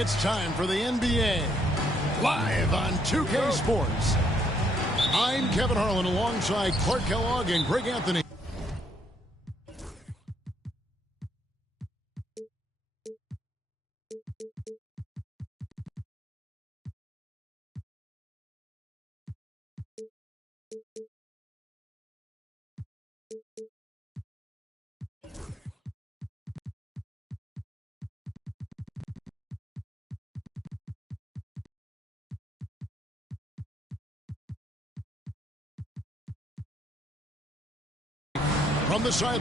It's time for the NBA, live on 2K Sports. I'm Kevin Harlan alongside Clark Kellogg and Greg Anthony. From the side.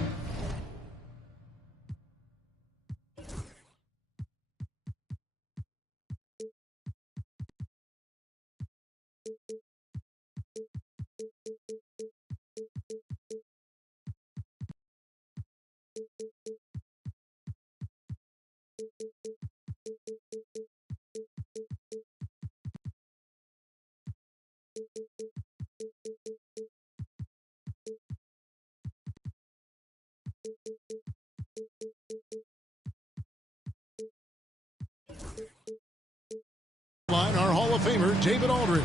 Our Hall of Famer, David Aldridge.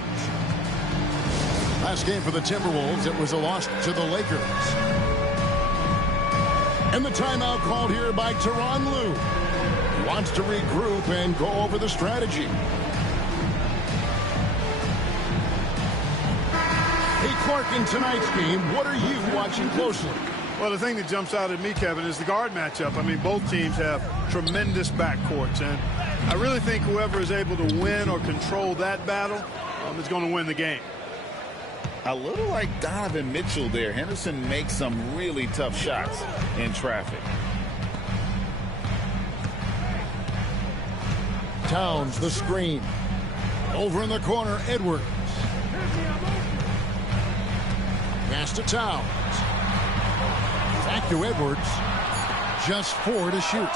Last game for the Timberwolves, it was a loss to the Lakers. And the timeout called here by Tyronn Lue. He wants to regroup and go over the strategy. Hey, Clark, in tonight's game, what are you watching closely? Well, the thing that jumps out at me, Kevin, is the guard matchup. I mean, both teams have tremendous backcourts, and I really think whoever is able to win or control that battle is going to win the game. A little like Donovan Mitchell there. Henderson makes some really tough shots in traffic. Towns, the screen. Over in the corner, Edwards. Pass to Towns. Back to Edwards. Just 4 to shoot.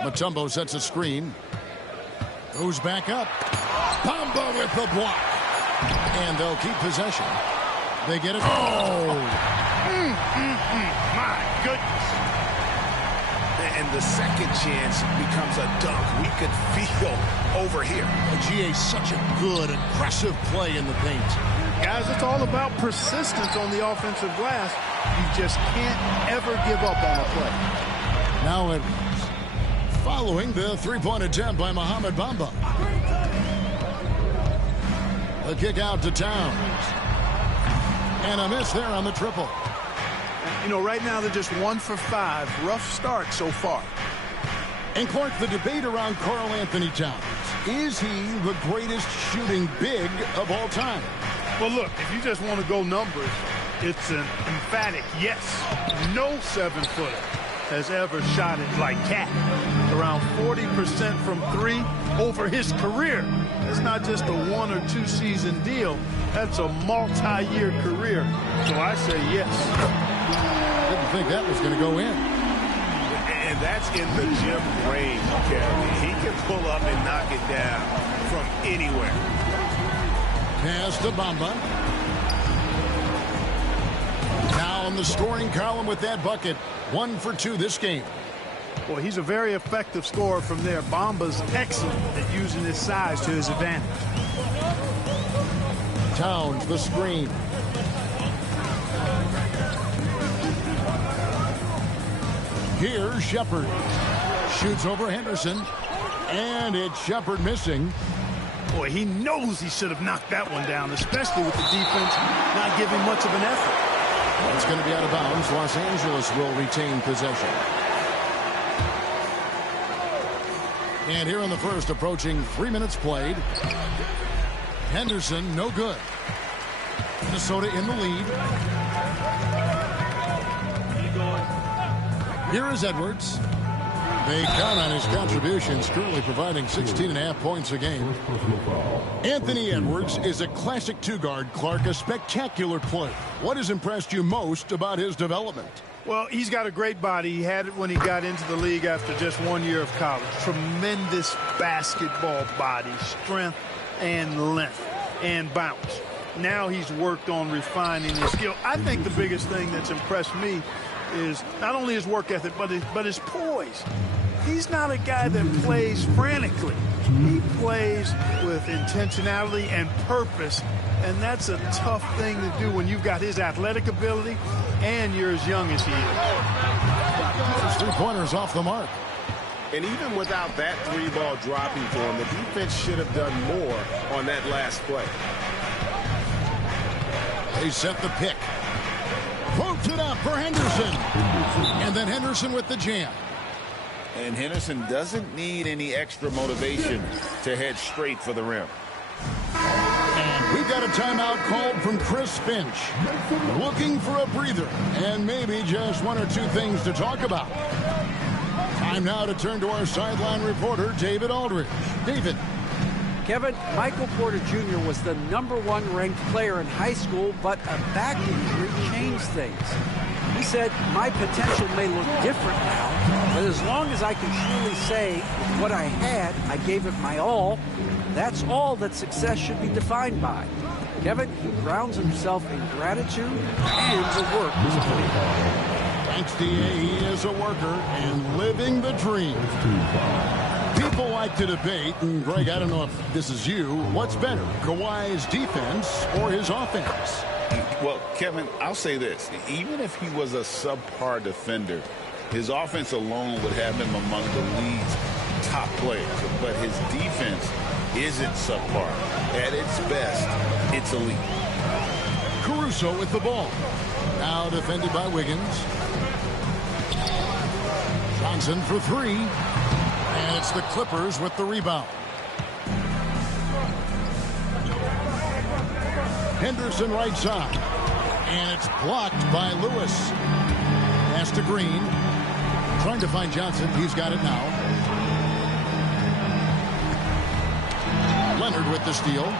Mutombo sets a screen. Goes back up. Bamba with the block. And they'll keep possession. They get it. Oh! My goodness. And the second chance becomes a dunk. We could feel over here. GA, such a good, aggressive play in the paint. Guys, it's all about persistence on the offensive glass. You just can't ever give up on a play. Now Edwards. Following the three-point attempt by Mohamed Bamba. The kick out to Towns. And a miss there on the triple. You know, right now they're just 1 for 5. Rough start so far. And Clark, the debate around Karl Anthony Towns. Is he the greatest shooting big of all time? Well, look, if you just want to go numbers, it's an emphatic yes. No 7-footer has ever shot it like Cat. Around 40% from 3 over his career. That's not just a 1 or 2 season deal. That's a multi-year career. So I say yes. Didn't think that was going to go in. And that's in the gym range, Kevin. He can pull up and knock it down from anywhere. Pass to Bamba. Now on the scoring column with that bucket. 1 for 2 this game. Well, he's a very effective scorer from there. Bamba's excellent at using his size to his advantage. Towns, the screen. Here's Shepard. Shoots over Henderson. And it's Shepard missing. Boy, he knows he should have knocked that one down, especially with the defense not giving much of an effort. It's going to be out of bounds. Los Angeles will retain possession. And here in the first, approaching 3 minutes played. Henderson, no good. Minnesota in the lead. Here is Edwards. They count on his contributions, currently providing 16.5 points a game. Anthony Edwards is a classic two-guard, Clark, a spectacular player. What has impressed you most about his development? Well, he's got a great body. He had it when he got into the league after just 1 year of college. Tremendous basketball body, strength and length and bounce. Now he's worked on refining his skill. I think the biggest thing that's impressed me is not only his work ethic, but his poise. He's not a guy that plays frantically. He plays with intentionality and purpose, and that's a tough thing to do when you've got his athletic ability and you're as young as he is. First three-pointers off the mark. And even without that three-ball dropping for him, the defense should have done more on that last play. They set the pick. Poked it up for Henderson. And then Henderson with the jam. And Henderson doesn't need any extra motivation to head straight for the rim. And we've got a timeout called from Chris Finch. Looking for a breather and maybe just one or two things to talk about. Time now to turn to our sideline reporter, David Aldridge. David. Kevin, Michael Porter Jr. was the #1 ranked player in high school, but a back injury changed things. He said, my potential may look different now, but as long as I can truly say with what I had, I gave it my all, that's all that success should be defined by. Kevin, he grounds himself in gratitude and the work he's put in. Thanks, D.A. He is a worker and living the dream. People like to debate, and Greg, I don't know if this is you, what's better, Kawhi's defense or his offense? Well, Kevin, I'll say this. Even if he was a subpar defender, his offense alone would have him among the league's top players. But his defense isn't subpar. At its best, it's elite. Caruso with the ball. Now defended by Wiggins. Johnson for three. And it's the Clippers with the rebound. Henderson right side. And it's blocked by Lewis. Pass to Green. Trying to find Johnson. He's got it now. Leonard with the steal.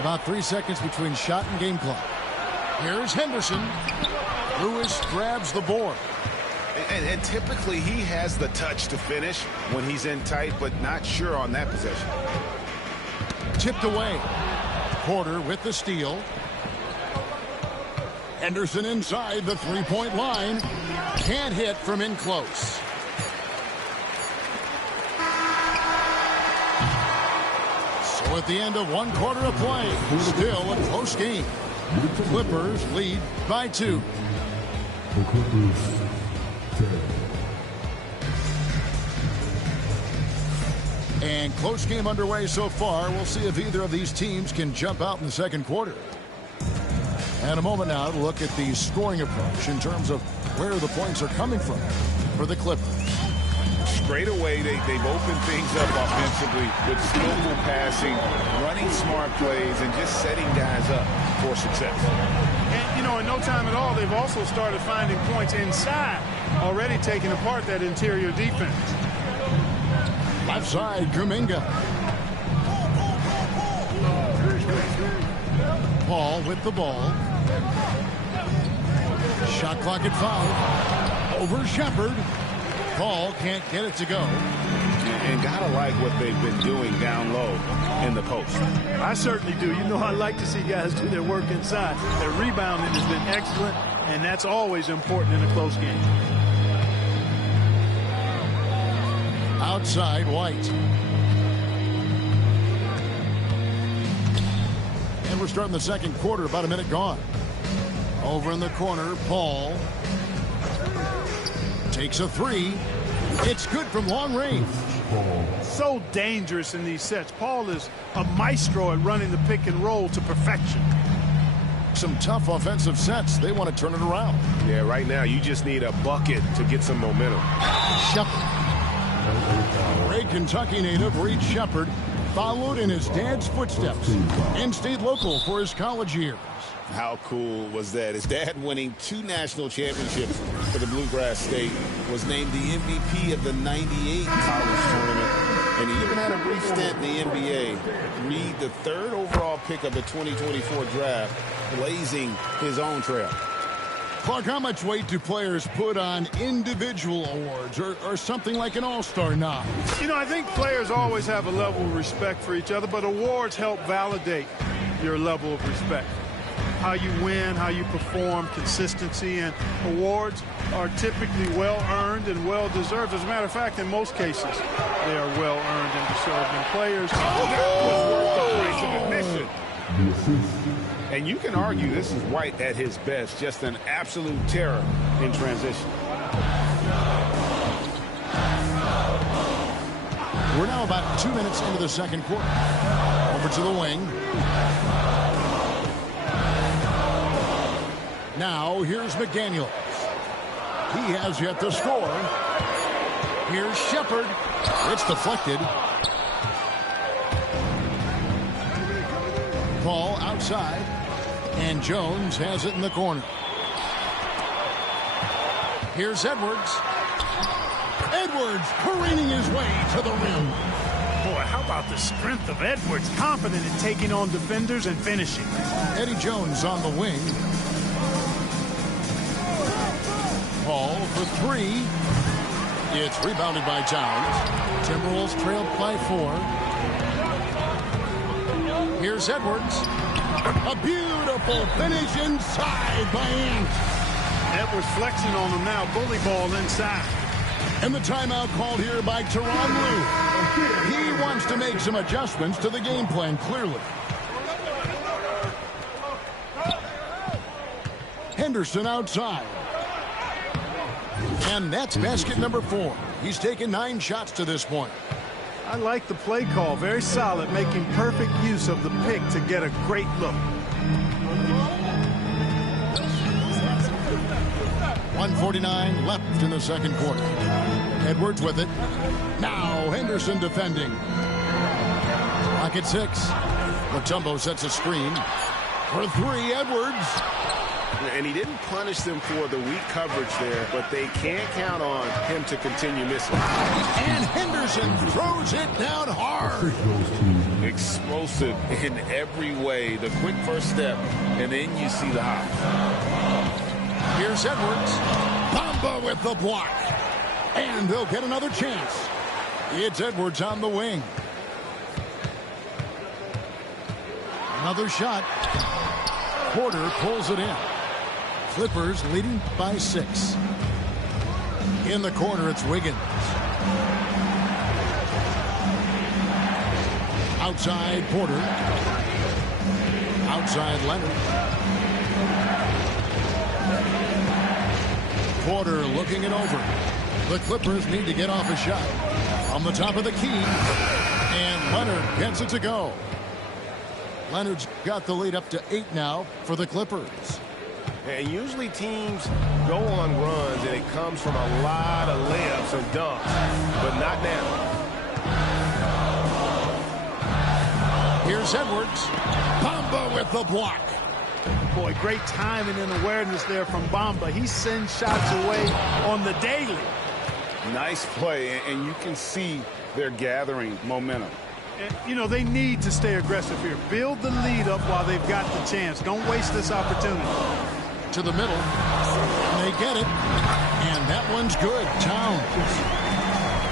About 3 seconds between shot and game clock. Here's Henderson. Lewis grabs the board. And typically he has the touch to finish when he's in tight, but not sure on that possession. Tipped away. Porter with the steal. Henderson inside the three-point line. Can't hit from in close. So at the end of 1 quarter of play, still a close game. Clippers lead by 2. And close game underway so far. We'll see if either of these teams can jump out in the second quarter. And a moment now to look at the scoring approach in terms of where the points are coming from for the Clippers. Straight away, they've opened things up offensively with skillful passing, running smart plays, and just setting guys up for success. And, you know, in no time at all, they've also started finding points inside, already taking apart that interior defense. Left side, Kuminga. Paul with the ball. Shot clock at 5. Over Shepherd. Paul can't get it to go. And gotta like what they've been doing down low in the post. I certainly do. You know, I like to see guys do their work inside. Their rebounding has been excellent, and that's always important in a close game. Outside, White. And we're starting the second quarter, about a minute gone. Over in the corner, Paul takes a three. It's good from long range. So dangerous in these sets. Paul is a maestro at running the pick and roll to perfection. Some tough offensive sets. They want to turn it around. Yeah, right now you just need a bucket to get some momentum. Shepherd. Great Kentucky native Reed Shepherd followed in his dad's footsteps and stayed local for his college years. How cool was that? His dad winning 2 national championships for the Bluegrass State, was named the MVP of the '98 college tournament, and he even had a brief stint in the NBA. Reed, the 3rd overall pick of the 2024 draft, blazing his own trail. Clark, how much weight do players put on individual awards or something like an all-star nod? You know, I think players always have a level of respect for each other, but awards help validate your level of respect. how you win, how you perform, consistency, and awards are typically well-earned and well-deserved. As a matter of fact, in most cases, they are well-earned and deserved. And players, that was worth the price of admission. And you can argue this is White at his best, just an absolute terror in transition. We're now about 2 minutes into the second quarter. Over to the wing. Now here's McDaniels. He has yet to score. Here's Shepard. It's deflected. Ball outside. And Jones has it in the corner. Here's Edwards. Edwards careening his way to the rim. boy, how about the strength of Edwards, confident in taking on defenders and finishing. Eddie Jones on the wing. Ball for three. It's rebounded by Towns. Timberwolves trailed by 4. Here's Edwards. A beautiful finish inside by Ant. Edwards flexing on him now. Bully ball inside. And the timeout called here by Tyronn Lue. He wants to make some adjustments to the game plan, clearly. Henderson outside. And that's basket number 4. He's taken 9 shots to this point. I like the play call. Very solid, making perfect use of the pick to get a great look. 1:49 left in the second quarter. Edwards with it. Now Henderson defending. Clock at 6. Mutombo sets a screen. For 3, Edwards. And he didn't punish them for the weak coverage there, but they can't count on him to continue missing. And Henderson throws it down hard. Explosive in every way. The quick first step, and then you see the hop. Here's Edwards. Bamba with the block. And they'll get another chance. It's Edwards on the wing. Another shot. Porter pulls it in. Clippers leading by 6. In the corner, it's Wiggins. Outside, Porter. Outside, Leonard. Porter looking it over. The Clippers need to get off a shot. On the top of the key. And Leonard gets it to go. Leonard's got the lead up to 8 now for the Clippers. And usually teams go on runs, and it comes from a lot of layups and dunks, but not now. Here's Edwards. Bamba with the block. Boy, great timing and awareness there from Bamba. He sends shots away on the daily. Nice play, and you can see they're gathering momentum. And, you know, they need to stay aggressive here. Build the lead up while they've got the chance. Don't waste this opportunity. To the middle. And they get it. And that one's good.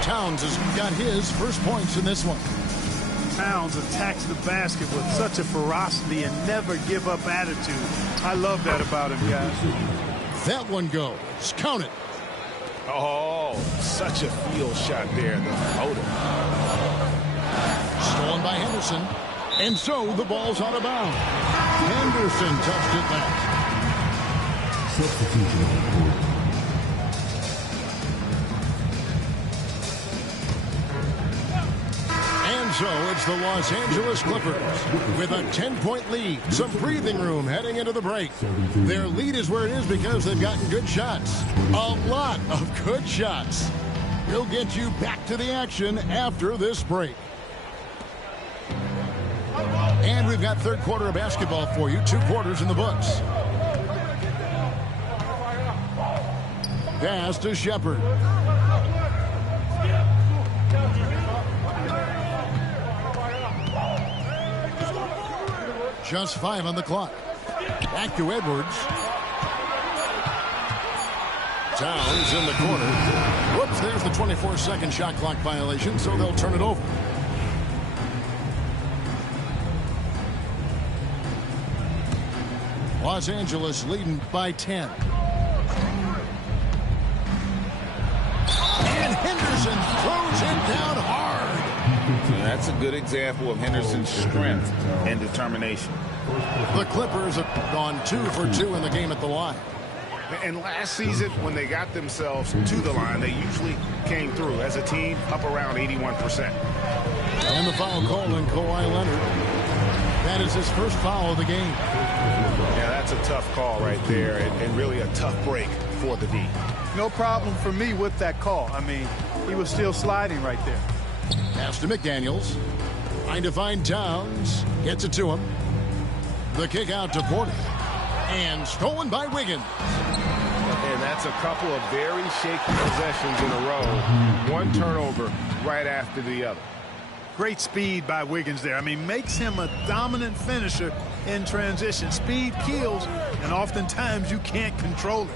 Towns has got his first points in this one. Towns attacks the basket with such a ferocity and never give up attitude. I love that about him, guys. That one goes. Count it. Oh, such a field shot there. The floater. Stolen by Henderson. And so the ball's out of bounds. Henderson touched it last. Substitution on the court. And so it's the Los Angeles Clippers with a 10-point lead. Some breathing room heading into the break. Their lead is where it is because they've gotten good shots. A lot of good shots. We'll get you back to the action after this break. And we've got third quarter of basketball for you. 2 quarters in the books. Pass to Shepard. Just 5 on the clock. Back to Edwards. Towns in the corner. Whoops, there's the 24-second shot clock violation, so they'll turn it over. Los Angeles leading by 10. And Henderson throws him down hard. That's a good example of Henderson's strength and determination. The Clippers have gone 2 for 2 in the game at the line. And last season, when they got themselves to the line, they usually came through as a team up around 81%. And the foul called on Kawhi Leonard. That is his first foul of the game. Yeah, that's a tough call right there, and really a tough break for the D. No problem for me with that call. I mean, he was still sliding right there. Pass to McDaniels. Trying to find Towns. Gets it to him. The kick out to Porter. And stolen by Wiggins. And that's a couple of very shaky possessions in a row. One turnover right after the other. Great speed by Wiggins there. I mean, makes him a dominant finisher in transition. Speed kills, and oftentimes you can't control it.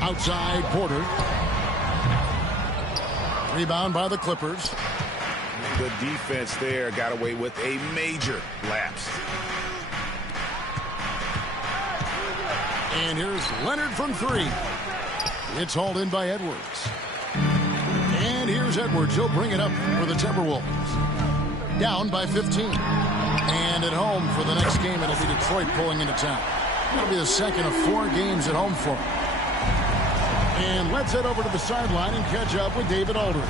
Outside Porter. Rebound by the Clippers. The defense there got away with a major lapse. And here's Leonard from 3. It's hauled in by Edwards. And here's Edwards. He'll bring it up for the Timberwolves. Down by 15. And at home for the next game, it'll be Detroit pulling into town. That'll be the second of 4 games at home for him. And let's head over to the sideline and catch up with David Aldridge.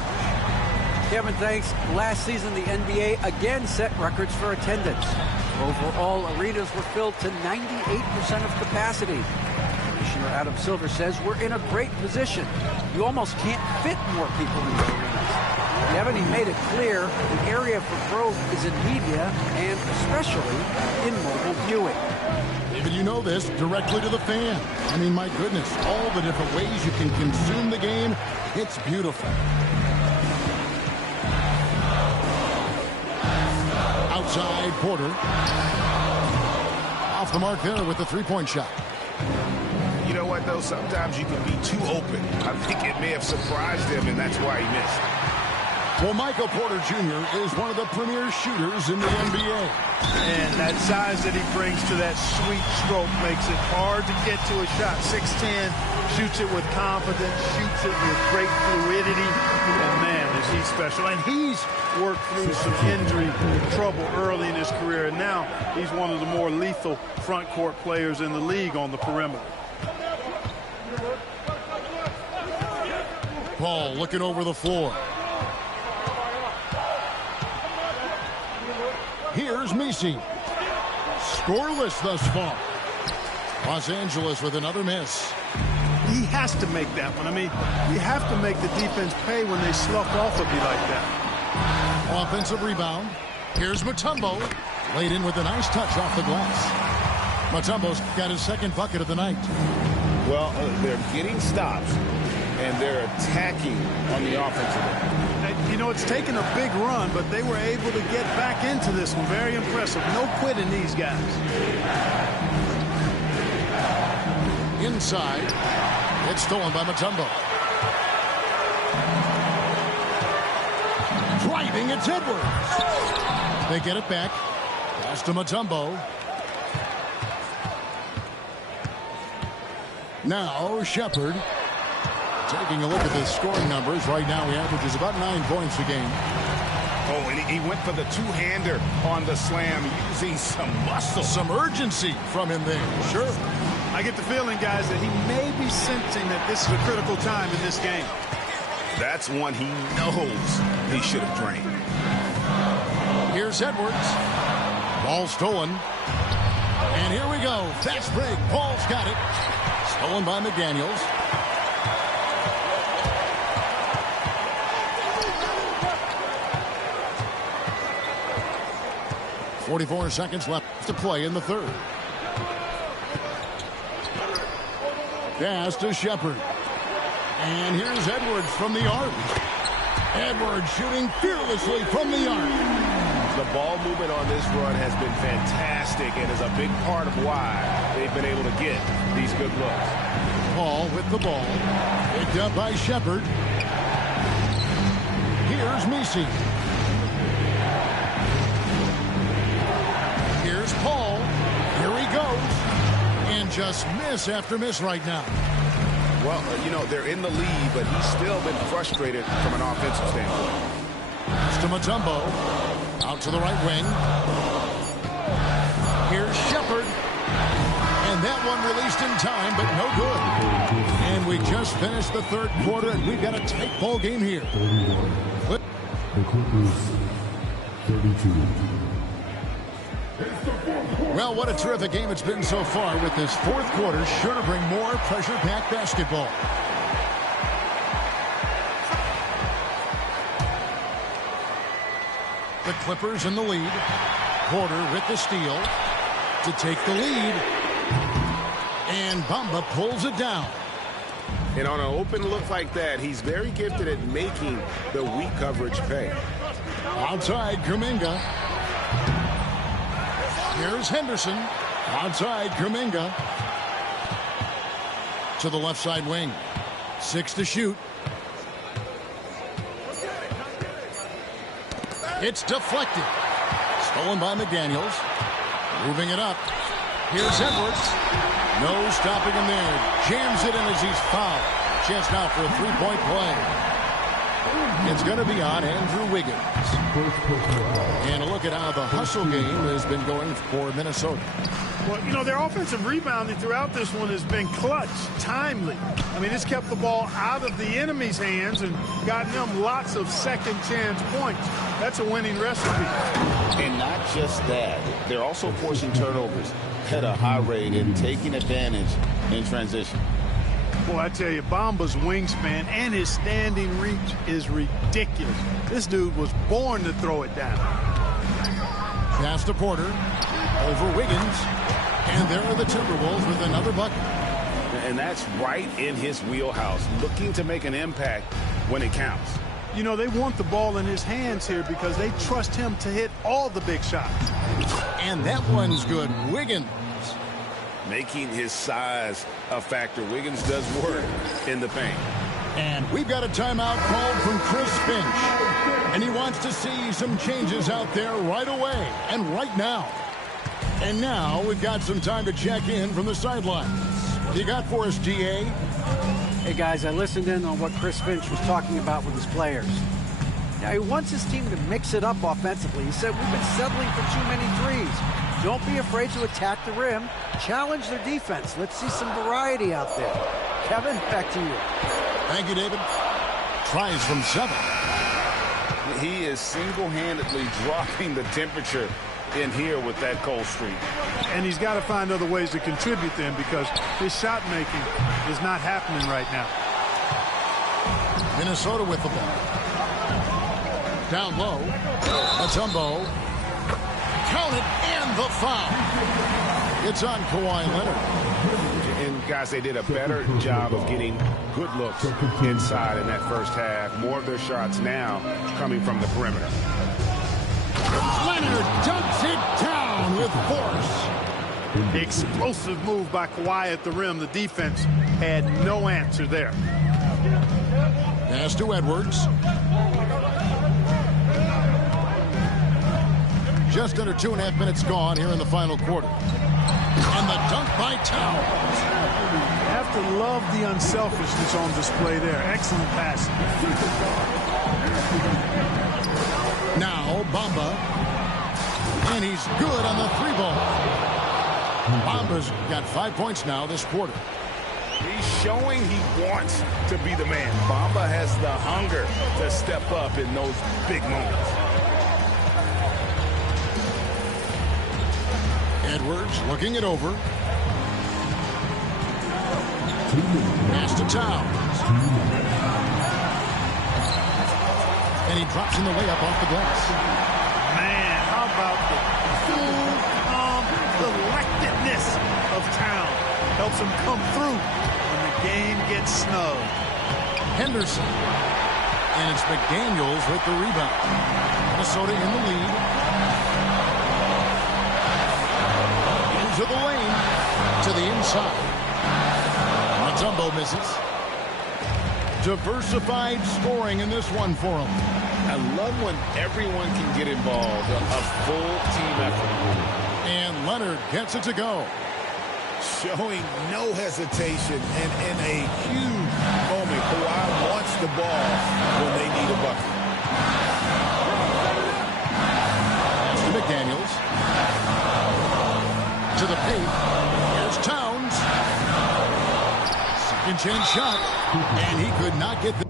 Kevin, thanks. Last season, the NBA again set records for attendance. Overall, arenas were filled to 98% of capacity. Commissioner Adam Silver says we're in a great position. You almost can't fit more people in the arenas. Kevin, he made it clear the area for growth is in media and especially in mobile viewing. David, you know this, directly to the fan. I mean, my goodness, all the different ways you can consume the game, it's beautiful. Outside Porter. Off the mark there with the three-point shot. You know what, though? Sometimes you can be too open. I think it may have surprised him, and that's why he missed. Well, Michael Porter Jr. is one of the premier shooters in the NBA. And that size that he brings to that sweet stroke makes it hard to get to a shot. 6'10", shoots it with confidence, shoots it with great fluidity. And man, is he special. And he's worked through some injury trouble early in his career. And now he's one of the more lethal front court players in the league on the perimeter. Paul looking over the floor. Here's Messi. Scoreless thus far. Los Angeles with another miss. He has to make that one. I mean, you have to make the defense pay when they slough off of you like that. Offensive rebound. Here's Mutombo. Laid in with a nice touch off the glass. Mutombo's got his second bucket of the night. Well, they're getting stops, and they're attacking on the offensive end. You know, it's taken a big run, but they were able to get back into this one. Very impressive. No quitting these guys. Inside. It's stolen by Mutombo. Driving, it's Edwards. They get it back. Pass to Mutombo. Now Shepherd. Taking a look at the scoring numbers. Right now he averages about 9 points a game. Oh, and he went for the two-hander on the slam, using some muscle. Some urgency from him there. Sure. I get the feeling, guys, that he may be sensing that this is a critical time in this game. That's one he knows he should have drained. Here's Edwards. Ball stolen. And here we go. Fast break. Paul's got it. Stolen by McDaniels. 44 seconds left to play in the third. Pass to Shepherd. And here's Edwards from the arc. Edwards shooting fearlessly from the arc. The ball movement on this run has been fantastic and is a big part of why they've been able to get these good looks. Paul with the ball. Picked up by Shepherd. Here's Messi. Here's Paul. Here he goes. just miss after miss right now. Well, you know, they're in the lead, but he's still been frustrated from an offensive standpoint. It's to Mutombo. Out to the right wing. Here's Shepard. And that one released in time, but no good. And we just finished the third quarter, and we've got a tight ball game here. 31. The Clippers, 32. Well, what a terrific game it's been so far, with this fourth quarter sure to bring more pressure-packed basketball. The Clippers in the lead. Porter with the steal to take the lead. And Bamba pulls it down. And on an open look like that, he's very gifted at making the weak coverage pay. Outside, Kuminga. Here's Henderson. Outside, Kuminga. To the left side wing. 6 to shoot. It's deflected. Stolen by McDaniels. Moving it up. Here's Edwards. No stopping him there. Jams it in as he's fouled. Chance now for a three-point play. It's going to be on Andrew Wiggins. And a look at how the hustle game has been going for Minnesota. Well, you know, their offensive rebounding throughout this one has been clutch, timely. I mean, it's kept the ball out of the enemy's hands and gotten them lots of second chance points. That's a winning recipe. And not just that, they're also forcing turnovers at a high rate and taking advantage in transition. Boy, I tell you, Bamba's wingspan and his standing reach is ridiculous. This dude was born to throw it down. Pass to Porter. Over Wiggins. And there are the Timberwolves with another bucket. And that's right in his wheelhouse, looking to make an impact when it counts. You know, they want the ball in his hands here because they trust him to hit all the big shots. And that one's good. Wiggins. Making his size a factor. Wiggins does work in the paint. And we've got a timeout called from Chris Finch. And he wants to see some changes out there right away and right now. And now we've got some time to check in from the sidelines. What do you got for us, GA? Hey, guys, I listened in on what Chris Finch was talking about with his players. Now, he wants his team to mix it up offensively. He said, we've been settling for too many threes. Don't be afraid to attack the rim. Challenge their defense. Let's see some variety out there. Kevin, back to you. Thank you, David. Tries from 7. He is single-handedly dropping the temperature in here with that cold streak. And he's got to find other ways to contribute then because his shot making is not happening right now. Minnesota with the ball. Down low. Mutombo. Count it, and the foul. It's on Kawhi Leonard. And guys, they did a better job of getting good looks inside in that first half. More of their shots now coming from the perimeter. Leonard dunks it down with force. Explosive move by Kawhi at the rim. The defense had no answer there. Pass to Edwards. Just under 2.5 minutes gone here in the final quarter. And the dunk by Towns. You have to love the unselfishness on display there. Excellent pass. Now Bamba. And he's good on the 3-ball. Bamba's got 5 points now this quarter. He's showing he wants to be the man. Bamba has the hunger to step up in those big moments. Edwards looking it over. Pass to Towns. And he drops in the layup off the glass. Man, how about the cool, calm, collectedness of Towns. Helps him come through when the game gets snug. Henderson. And it's McDaniels with the rebound. Minnesota in the lead. To the lane, to the inside. Mutombo misses. Diversified scoring in this one for him. I love when everyone can get involved, a full team effort. And Leonard gets it to go. Showing no hesitation and in a huge moment. Kawhi wants the ball when they need a bucket. To McDaniels. To the paint. Here's Towns. Second chance shot. And he could not get the...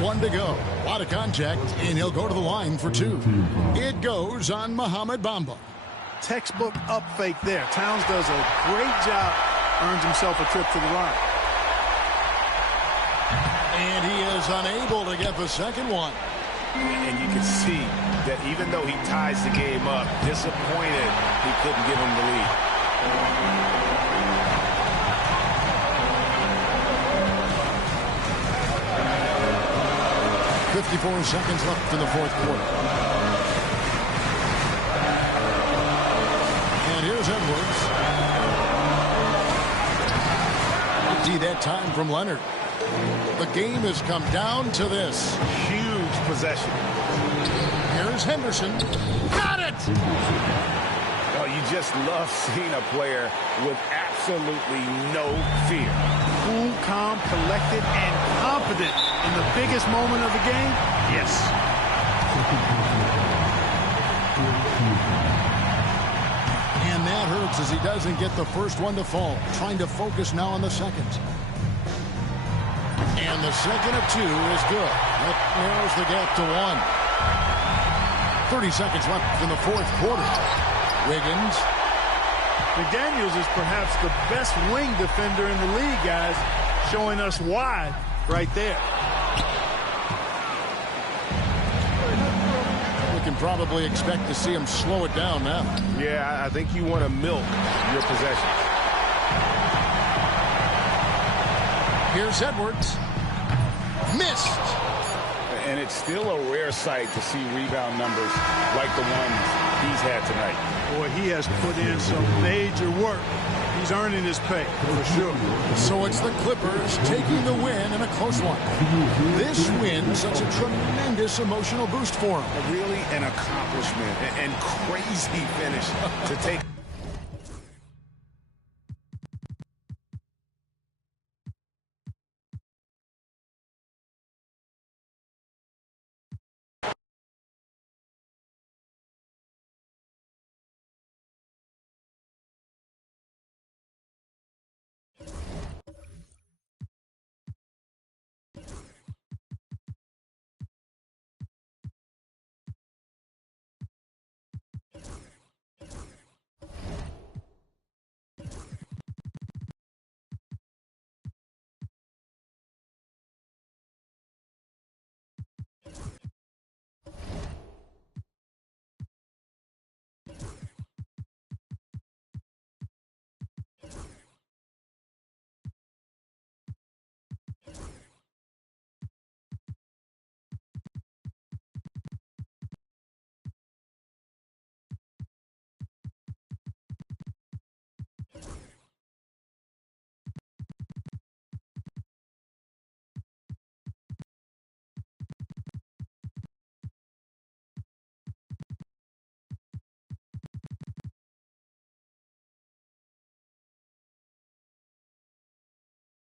One to go. A lot of contact, and he'll go to the line for two. It goes on Mohamed Bamba. Textbook up fake there. Towns does a great job, earns himself a trip to the line. And he is unable to get the second one. And you can see that even though he ties the game up, disappointed he couldn't give him the lead. 54 seconds left in the fourth quarter. And here's Edwards. Empty that time from Leonard. The game has come down to this. Huge possession. Here's Henderson. Got it! Oh, you just love seeing a player with absolutely no fear. Cool, calm, collected, and confident in the biggest moment of the game? Yes. And that hurts as he doesn't get the first one to fall. Trying to focus now on the second. And the second of two is good. That narrows the gap to one. 30 seconds left in the fourth quarter. Wiggins. McDaniels is perhaps the best wing defender in the league, guys. Showing us why right there. We can probably expect to see him slow it down now. Yeah, I think you want to milk your possessions. Here's Edwards. Missed. And it's still a rare sight to see rebound numbers like the ones he's had tonight. Boy, he has put in some major work. He's earning his pay, for sure. So it's the Clippers taking the win in a close one. This win such a tremendous emotional boost for him. Really an accomplishment and crazy finish to take.